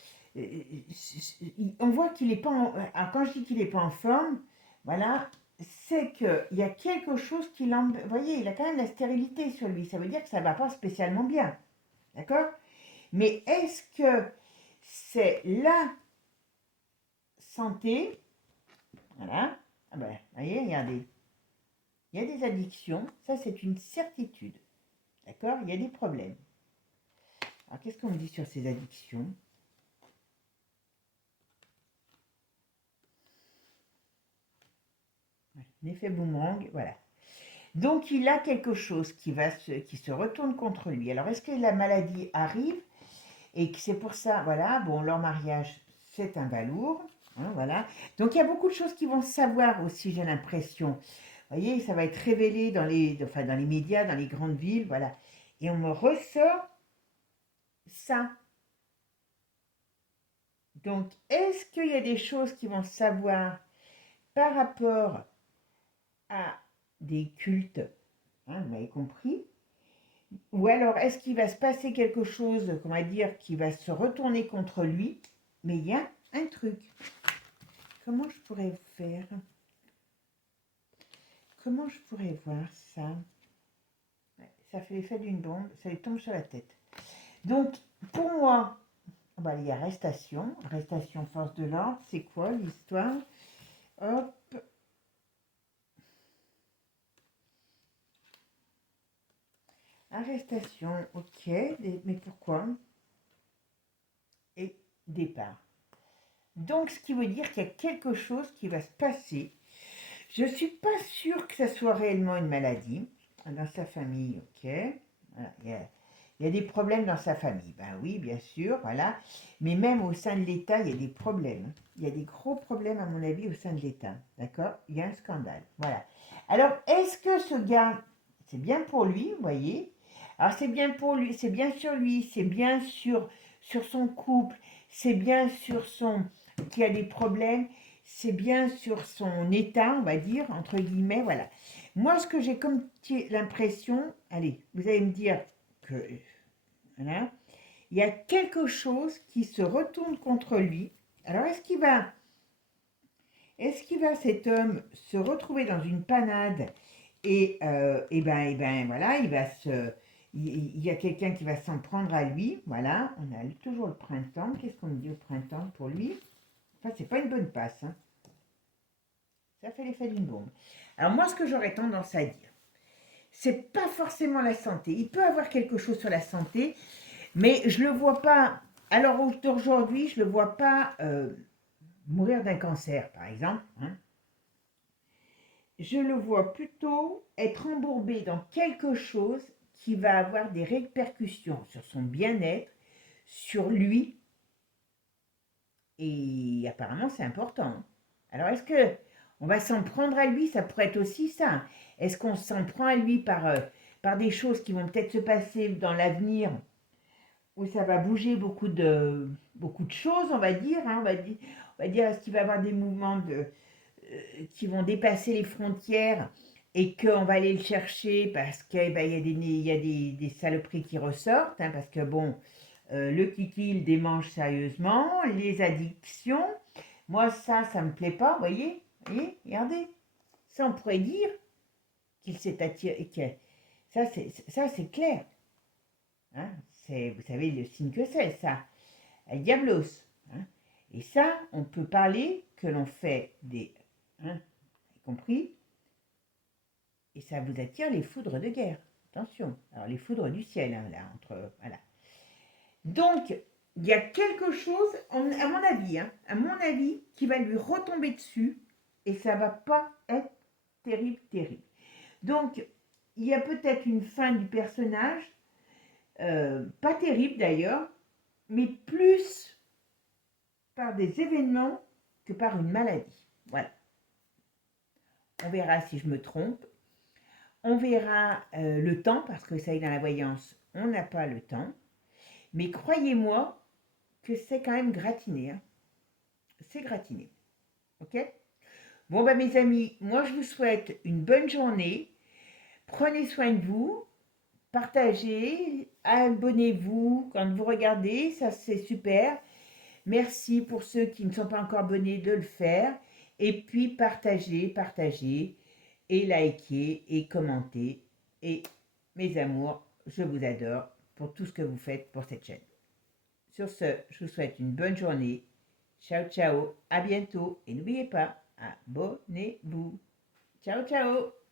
on voit qu'il n'est pas en, alors quand je dis qu'il n'est pas en forme, voilà, c'est qu'il y a quelque chose qui vous voyez, il a quand même la stérilité sur lui, ça veut dire que ça ne va pas spécialement bien, d'accord? Mais est-ce que c'est la santé, voilà, ah ben, voyez, regardez, il y a des addictions, ça c'est une certitude, d'accord? Il y a des problèmes. Alors qu'est-ce qu'on me dit sur ces addictions? L'effet boomerang, voilà. Donc il a quelque chose qui se retourne contre lui. Alors est-ce que la maladie arrive et que c'est pour ça, voilà, bon, leur mariage, c'est un balourd, hein, voilà. Donc il y a beaucoup de choses qui vont se savoir aussi, j'ai l'impression. Vous voyez, ça va être révélé dans enfin, dans les médias, dans les grandes villes, voilà. Et on me ressort ça. Donc, est-ce qu'il y a des choses qui vont se savoir par rapport à des cultes, hein, vous m'avez compris? Ou alors, est-ce qu'il va se passer quelque chose, comment dire, qui va se retourner contre lui? Mais il y a un truc. Comment je pourrais faire? Comment je pourrais voir ça? Ouais, ça fait l'effet d'une bombe, ça lui tombe sur la tête. Donc, pour moi, bah, il y a arrestation. Arrestation, force de l'ordre. C'est quoi l'histoire? Hop. Arrestation, ok. Mais pourquoi? Et départ. Donc, ce qui veut dire qu'il y a quelque chose qui va se passer. Je ne suis pas sûre que ça soit réellement une maladie. Dans sa famille, ok. Voilà, il y a des problèmes dans sa famille. Ben oui, bien sûr, voilà. Mais même au sein de l'État, il y a des problèmes. Il y a des gros problèmes, à mon avis, au sein de l'État. D'accord? Il y a un scandale. Voilà. Alors, est-ce que ce gars, c'est bien pour lui, vous voyez? Alors, c'est bien pour lui, c'est bien sur lui, c'est bien sur son couple, c'est bien sur son... qui a des problèmes, c'est bien sur son état, on va dire, entre guillemets, voilà. Moi, ce que j'ai comme l'impression, allez, vous allez me dire que, voilà, il y a quelque chose qui se retourne contre lui. Alors, est-ce qu'il va cet homme se retrouver dans une panade et ben, voilà, il y a quelqu'un qui va s'en prendre à lui, voilà, on a toujours le printemps, qu'est-ce qu'on me dit au printemps pour lui? Enfin, c'est pas une bonne passe, hein. Ça fait l'effet d'une bombe. Alors moi, ce que j'aurais tendance à dire, c'est pas forcément la santé. Il peut avoir quelque chose sur la santé, mais je le vois pas. Alors aujourd'hui, je le vois pas mourir d'un cancer, par exemple, hein. Je le vois plutôt être embourbé dans quelque chose qui va avoir des répercussions sur son bien-être, sur lui, et apparemment c'est important. Alors est-ce que on va s'en prendre à lui? Ça pourrait être aussi ça. Est-ce qu'on s'en prend à lui par des choses qui vont peut-être se passer dans l'avenir où ça va bouger beaucoup de choses, on va dire, hein, on va dire est-ce qu'il va y avoir des mouvements qui vont dépasser les frontières et qu'on va aller le chercher parce qu'il ben, y a des saloperies qui ressortent, hein, parce que bon, le kiki il démange sérieusement, les addictions, moi ça me plaît pas, voyez, regardez, ça on pourrait dire qu'il s'est attiré, ça c'est clair, hein, vous savez le signe que c'est ça, el diablos, hein, et ça on peut parler que l'on fait des, hein, compris, et ça vous attire les foudres de guerre, attention, alors les foudres du ciel, hein, là, voilà. Donc, il y a quelque chose, à mon avis, hein, à mon avis, qui va lui retomber dessus et ça va pas être terrible, terrible. Donc, il y a peut-être une fin du personnage, pas terrible d'ailleurs, mais plus par des événements que par une maladie. Voilà. On verra si je me trompe. On verra le temps, parce que ça y est, dans la voyance, on n'a pas le temps. Mais croyez-moi que c'est quand même gratiné. Hein. C'est gratiné. Ok? Bon, bah mes amis, moi je vous souhaite une bonne journée. Prenez soin de vous. Partagez. Abonnez-vous quand vous regardez. Ça, c'est super. Merci pour ceux qui ne sont pas encore abonnés de le faire. Et puis partagez, partagez. Et likez et commentez. Et mes amours, je vous adore pour tout ce que vous faites pour cette chaîne. Sur ce, je vous souhaite une bonne journée. Ciao, ciao, à bientôt. Et n'oubliez pas, abonnez-vous. Ciao, ciao.